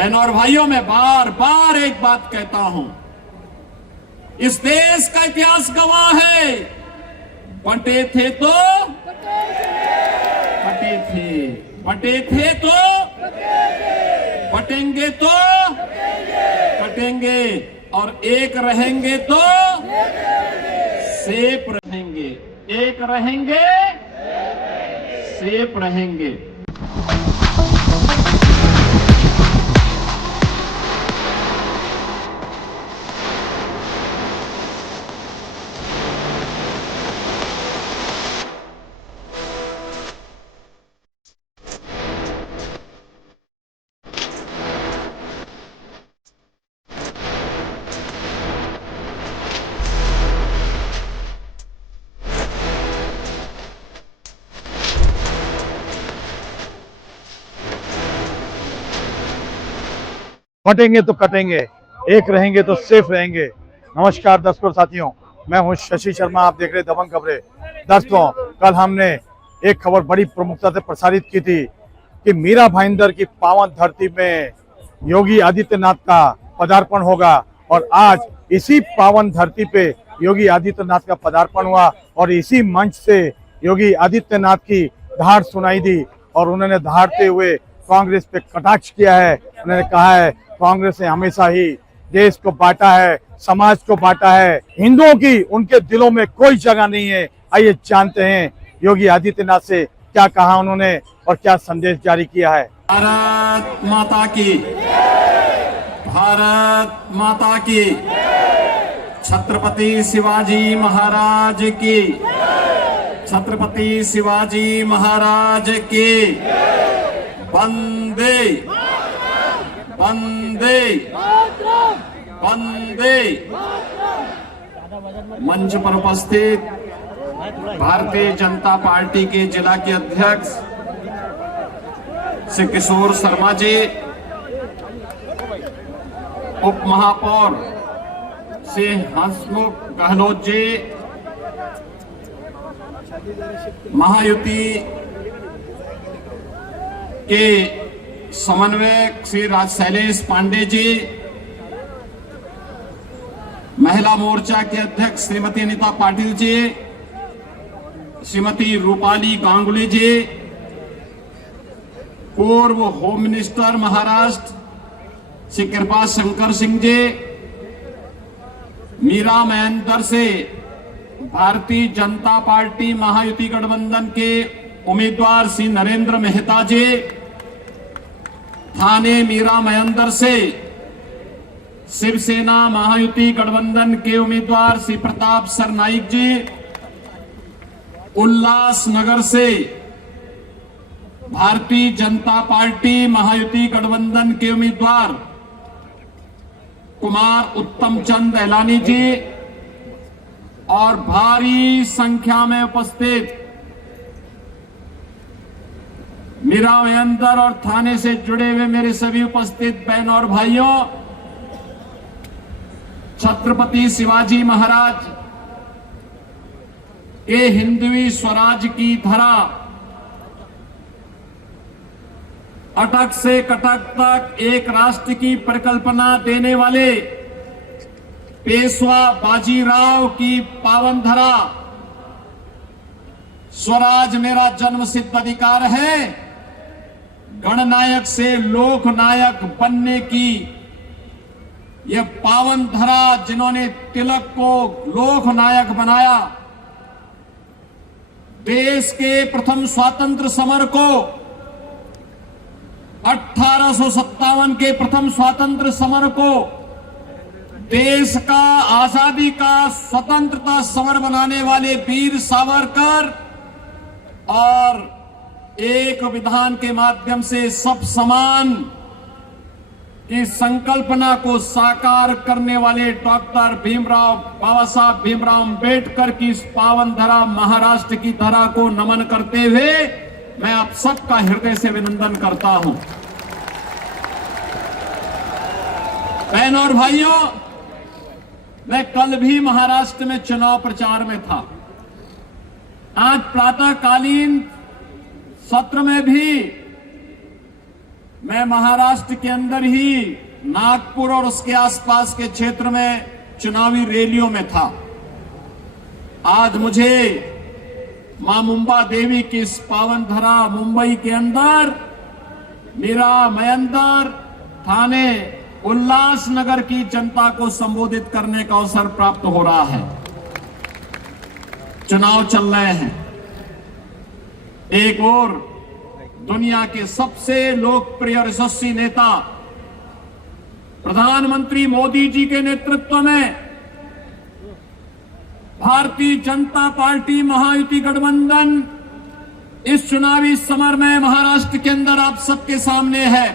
बहनों और भाइयों, मैं बार बार एक बात कहता हूं, इस देश का इतिहास गवाह है, बंटे थे तो बटे थे, बटे थे तो बटेंगे तो बटेंगे, और एक रहेंगे तो सेफ रहेंगे, एक रहेंगे सेफ रहेंगे। बटेंगे तो कटेंगे, एक रहेंगे तो सेफ रहेंगे। नमस्कार दर्शकों साथियों, मैं हूं शशि शर्मा, आप देख रहे दबंग खबरें। दोस्तों, कल हमने एक खबर बड़ी प्रमुखता से प्रसारित की थी कि मीरा भाईंदर की पावन धरती में योगी आदित्यनाथ का पदार्पण होगा, और आज इसी पावन धरती पे योगी आदित्यनाथ का पदार्पण हुआ और इसी मंच से योगी आदित्यनाथ की धाड़ सुनाई दी और उन्होंने धाड़ते हुए कांग्रेस पे कटाक्ष किया है। उन्होंने कहा है कांग्रेस ने हमेशा ही देश को बांटा है, समाज को बांटा है, हिंदुओं की उनके दिलों में कोई जगह नहीं है। आइए जानते हैं योगी आदित्यनाथ से क्या कहा उन्होंने और क्या संदेश जारी किया है। भारत माता की, भारत माता की, छत्रपति शिवाजी महाराज की, छत्रपति शिवाजी महाराज की, वंदे वंदे वंदे। मंच पर उपस्थित भारतीय जनता पार्टी के जिला के अध्यक्ष श्री किशोर शर्मा जी, उप महापौर श्री हंसमुख गहलोत जी, महायुति के समन्वयक श्री शैलेश पांडे जी, महिला मोर्चा के अध्यक्ष श्रीमती अनीता पाटिल जी, श्रीमती रूपाली गांगुली जी, पूर्व होम मिनिस्टर महाराष्ट्र श्री कृपा शंकर सिंह जी, मीरा भाईंदर से भारतीय जनता पार्टी महायुति गठबंधन के उम्मीदवार श्री नरेंद्र मेहता जी, थाने मीरा भाईंदर से शिवसेना महायुति गठबंधन के उम्मीदवार श्री प्रताप सरनाइक जी, उल्लासनगर से भारतीय जनता पार्टी महायुति गठबंधन के उम्मीदवार कुमार उत्तम चंद एलानी जी, और भारी संख्या में उपस्थित मीरा भाईंदर और थाने से जुड़े हुए मेरे सभी उपस्थित बहन और भाइयों, छत्रपति शिवाजी महाराज के हिंदवी स्वराज की धरा अटक से कटक तक एक राष्ट्र की परिकल्पना देने वाले पेशवा बाजीराव की पावन धरा स्वराज मेरा जन्मसिद्ध अधिकार है, गणनायक से लोकनायक बनने की यह पावन धरा, जिन्होंने तिलक को लोकनायक बनाया, देश के प्रथम स्वातंत्र समर को 1857 के प्रथम स्वतंत्र समर को देश का आजादी का स्वतंत्रता समर बनाने वाले वीर सावरकर, और एक विधान के माध्यम से सब समान की संकल्पना को साकार करने वाले डॉक्टर भीमराव, बाबा साहब भीमराव अंबेडकर की इस पावन धरा महाराष्ट्र की धरा को नमन करते हुए मैं आप सबका हृदय से अभिनंदन करता हूं। बहनों और भाइयों, मैं कल भी महाराष्ट्र में चुनाव प्रचार में था। आज प्रातःकालीन सत्र में भी मैं महाराष्ट्र के अंदर ही नागपुर और उसके आसपास के क्षेत्र में चुनावी रैलियों में था। आज मुझे मां मुंबा देवी की इस पावन धरा मुंबई के अंदर मीरा मयंदर थाने उल्लासनगर की जनता को संबोधित करने का अवसर प्राप्त हो रहा है। चुनाव चल रहे हैं। एक और दुनिया के सबसे लोकप्रिय और यशस्वी नेता प्रधानमंत्री मोदी जी के नेतृत्व में भारतीय जनता पार्टी महायुति गठबंधन इस चुनावी समर में महाराष्ट्र के अंदर आप सबके सामने है।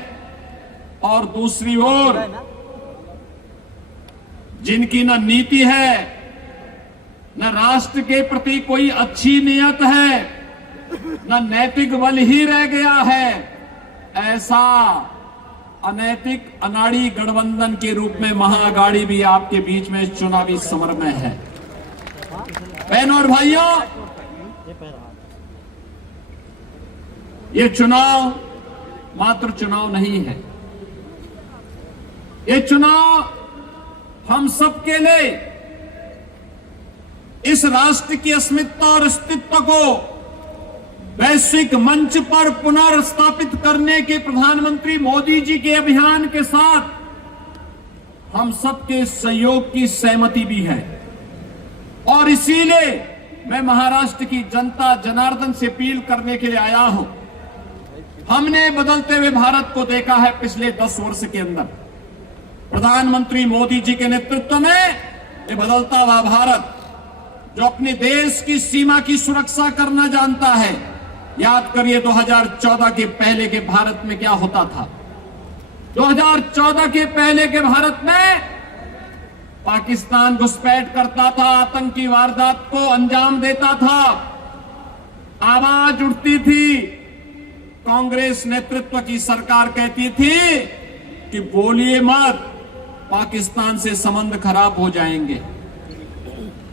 और दूसरी ओर जिनकी न नीति है न राष्ट्र के प्रति कोई अच्छी नियत है न नैतिक बल ही रह गया है, ऐसा अनैतिक अनाड़ी गठबंधन के रूप में महाअघाड़ी भी आपके बीच में इस चुनावी समर में है। बहनों और भाइयों, ये चुनाव मात्र चुनाव नहीं है। ये चुनाव हम सबके लिए इस राष्ट्र की अस्मिता और अस्तित्व को वैश्विक मंच पर पुनर्स्थापित करने के प्रधानमंत्री मोदी जी के अभियान के साथ हम सबके सहयोग की सहमति भी है। और इसीलिए मैं महाराष्ट्र की जनता जनार्दन से अपील करने के लिए आया हूं। हमने बदलते हुए भारत को देखा है पिछले 10 वर्ष के अंदर। प्रधानमंत्री मोदी जी के नेतृत्व में ये बदलता हुआ भारत जो अपने देश की सीमा की सुरक्षा करना जानता है। याद करिए 2014 के पहले के भारत में क्या होता था। 2014 के पहले के भारत में पाकिस्तान घुसपैठ करता था, आतंकी वारदात को अंजाम देता था, आवाज उठती थी। कांग्रेस नेतृत्व की सरकार कहती थी कि बोलिए मत, पाकिस्तान से संबंध खराब हो जाएंगे।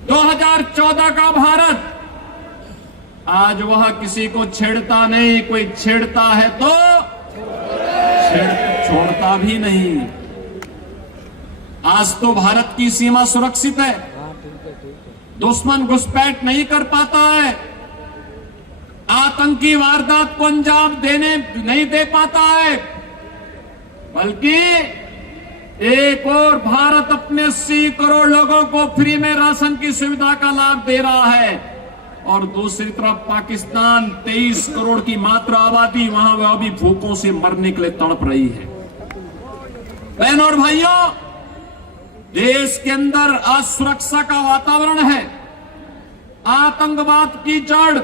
2014 का भारत आज वह किसी को छेड़ता नहीं, कोई छेड़ता है तो छोड़ता भी नहीं। आज तो भारत की सीमा सुरक्षित है, दुश्मन घुसपैठ नहीं कर पाता है, आतंकी वारदात को अंजाम देने नहीं दे पाता है, बल्कि एक और भारत अपने 80 करोड़ लोगों को फ्री में राशन की सुविधा का लाभ दे रहा है। और दूसरी तरफ पाकिस्तान 23 करोड़ की मात्र आबादी वहां वह भी भूखों से मरने के लिए तड़प रही है। बहनों और भाइयों, देश के अंदर असुरक्षा का वातावरण है। आतंकवाद की जड़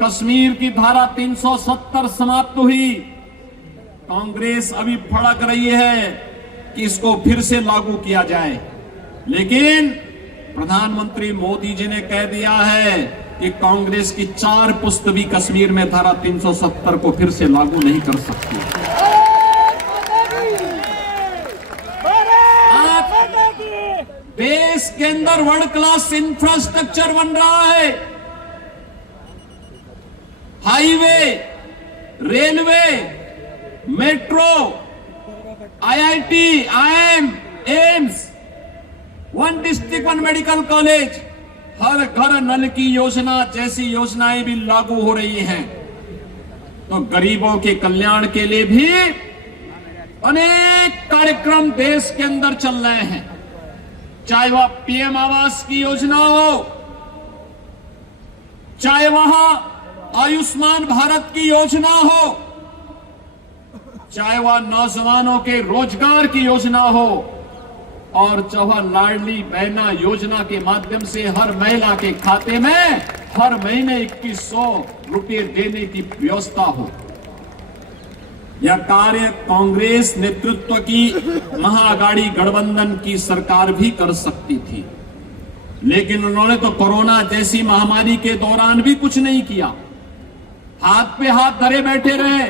कश्मीर की धारा 370 समाप्त हुई। कांग्रेस अभी भड़क रही है कि इसको फिर से लागू किया जाए, लेकिन प्रधानमंत्री मोदी जी ने कह दिया है कि कांग्रेस की 4 पुस्त भी कश्मीर में धारा 370 को फिर से लागू नहीं कर सकती। देश के अंदर वर्ल्ड क्लास इंफ्रास्ट्रक्चर बन रहा है। Highway, railway, metro, IIT, IIM, AIIMS, 1 district 1 medical college, हर घर नल की योजना जैसी योजनाएं भी लागू हो रही हैं। तो गरीबों के कल्याण के लिए भी अनेक कार्यक्रम देश के अंदर चल रहे हैं। चाहे वह PM आवास की योजना हो, चाहे वह आयुष्मान भारत की योजना हो, चाहे वह नौजवानों के रोजगार की योजना हो, और चाहे लाडली बहना योजना के माध्यम से हर महिला के खाते में हर महीने 2100 रुपये देने की व्यवस्था हो। यह कार्य कांग्रेस नेतृत्व की महाअघाड़ी गठबंधन की सरकार भी कर सकती थी, लेकिन उन्होंने तो कोरोना जैसी महामारी के दौरान भी कुछ नहीं किया। हाथ पे हाथ धरे बैठे रहे,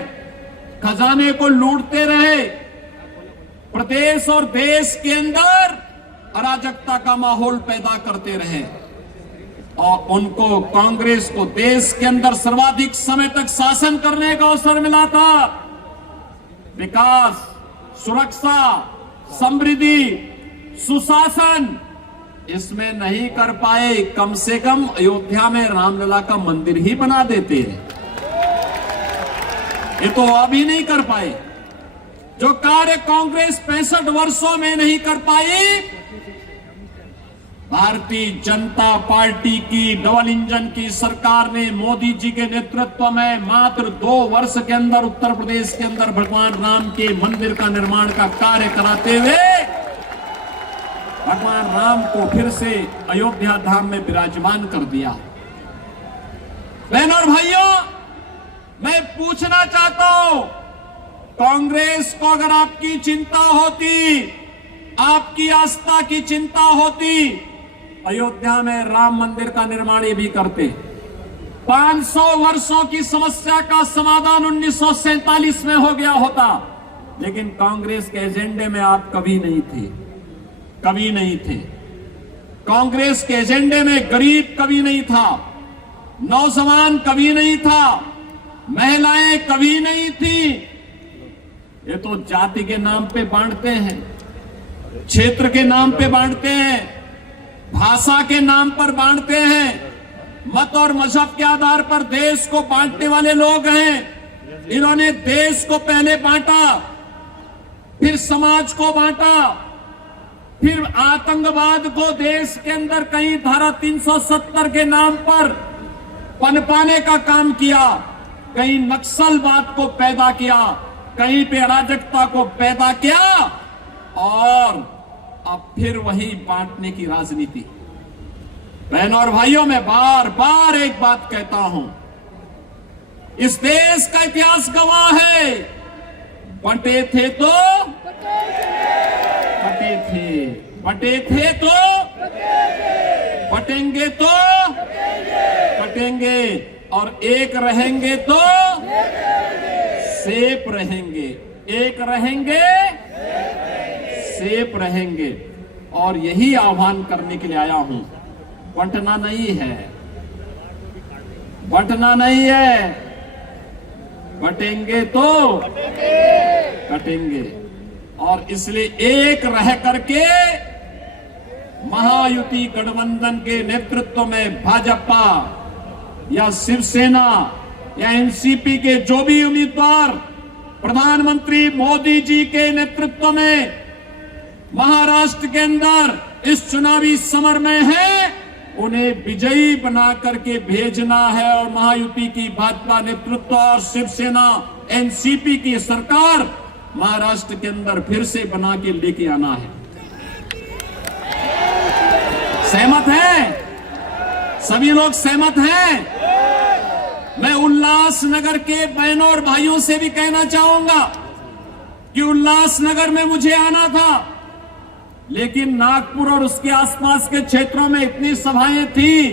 खजाने को लूटते रहे, प्रदेश और देश के अंदर अराजकता का माहौल पैदा करते रहे, और उनको कांग्रेस को देश के अंदर सर्वाधिक समय तक शासन करने का अवसर मिला था। विकास, सुरक्षा, समृद्धि, सुशासन इसमें नहीं कर पाए, कम से कम अयोध्या में रामलला का मंदिर ही बना देते हैं। ये तो अभी नहीं कर पाए। जो कार्य कांग्रेस 65 वर्षों में नहीं कर पाई, भारतीय जनता पार्टी की डबल इंजन की सरकार ने मोदी जी के नेतृत्व में मात्र 2 वर्ष के अंदर उत्तर प्रदेश के अंदर भगवान राम के मंदिर का निर्माण का कार्य कराते हुए भगवान राम को फिर से अयोध्या धाम में विराजमान कर दिया। बहनों और भाइयों, मैं पूछना चाहता हूं, कांग्रेस को अगर आपकी चिंता होती, आपकी आस्था की चिंता होती, अयोध्या में राम मंदिर का निर्माण ये भी करते। 500 वर्षों की समस्या का समाधान 1947 में हो गया होता, लेकिन कांग्रेस के एजेंडे में आप कभी नहीं थे, कभी नहीं थे। कांग्रेस के एजेंडे में गरीब कभी नहीं था, नौजवान कभी नहीं था, महिलाएं कभी नहीं थी। ये तो जाति के नाम पे बांटते हैं, क्षेत्र के नाम पे बांटते हैं, भाषा के नाम पर बांटते हैं, मत और मजहब के आधार पर देश को बांटने वाले लोग हैं। इन्होंने देश को पहले बांटा, फिर समाज को बांटा, फिर आतंकवाद को देश के अंदर कहीं धारा 370 के नाम पर पनपाने का काम किया, कहीं नक्सलवाद को पैदा किया, कहीं पे अराजकता को पैदा किया, और अब फिर वही बांटने की राजनीति। बहनों और भाइयों, मैं बार बार एक बात कहता हूं, इस देश का इतिहास गवाह है, बंटे थे तो बटे थे, बटे थे तो बटेंगे तो बटेंगे, और एक रहेंगे तो सेफ रहेंगे, एक रहेंगे सेफ रहेंगे। और यही आह्वान करने के लिए आया हूं। बंटना नहीं है, बंटना नहीं है, बटेंगे तो बटेंगे। और इसलिए एक रह करके महायुति गठबंधन के नेतृत्व में भाजपा या शिवसेना या एनसीपी के जो भी उम्मीदवार प्रधानमंत्री मोदी जी के नेतृत्व में महाराष्ट्र के अंदर इस चुनावी समर में है, उन्हें विजयी बना करके भेजना है। और महायुति की भाजपा नेतृत्व और शिवसेना एनसीपी की सरकार महाराष्ट्र के अंदर फिर से बना के लेके आना है। सहमत हैं? सभी लोग सहमत हैं? मैं उल्लासनगर के बहनों और भाइयों से भी कहना चाहूंगा कि उल्लासनगर में मुझे आना था, लेकिन नागपुर और उसके आसपास के क्षेत्रों में इतनी सभाएं थी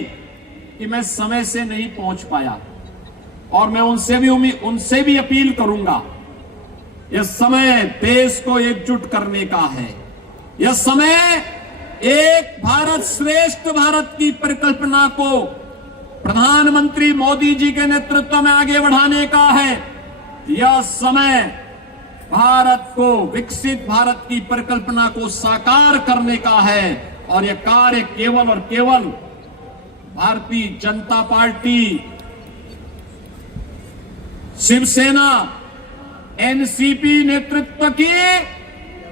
कि मैं समय से नहीं पहुंच पाया। और मैं उनसे भी अपील करूंगा, यह समय देश को एकजुट करने का है। यह समय एक भारत श्रेष्ठ भारत की परिकल्पना को प्रधानमंत्री मोदी जी के नेतृत्व में आगे बढ़ाने का है। यह समय भारत को, विकसित भारत की परिकल्पना को साकार करने का है। और यह कार्य केवल और केवल भारतीय जनता पार्टी, शिवसेना, एनसीपी नेतृत्व की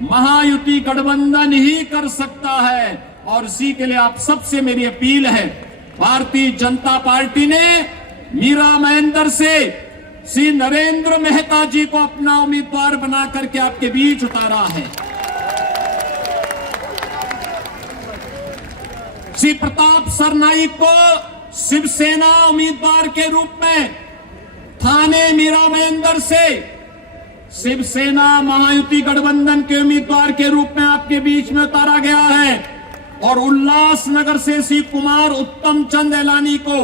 महायुति गठबंधन ही कर सकता है। और इसी के लिए आप सबसे मेरी अपील है, भारतीय जनता पार्टी ने मीरा महेंद्र से श्री नरेंद्र मेहता जी को अपना उम्मीदवार बना करके आपके बीच उतारा है। श्री प्रताप सरनाईक को शिवसेना उम्मीदवार के रूप में थाने मीरा महेंद्र से शिवसेना महायुति गठबंधन के उम्मीदवार के रूप में आपके बीच में उतारा गया है। और उल्लासनगर से श्री कुमार उत्तम चंद एलानी को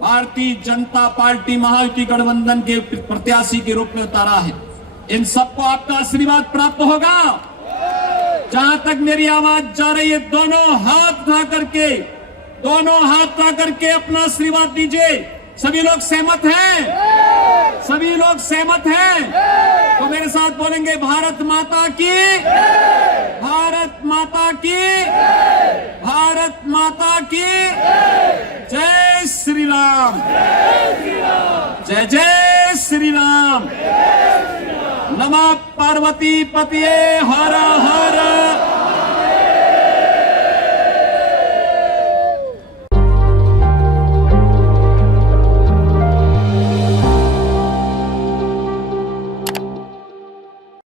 भारतीय जनता पार्टी महायुति गठबंधन के प्रत्याशी के रूप में उतारा है। इन सबको आपका आशीर्वाद प्राप्त होगा। जहां तक मेरी आवाज जा रही है, दोनों हाथ उठा करके अपना आशीर्वाद दीजिए। सभी लोग सहमत हैं? सभी लोग सहमत हैं? तो मेरे साथ बोलेंगे भारत माता की, भारत माता की, भारत माता की जय श्री राम, जय जय श्री राम। नमः पार्वती पतिये हर हर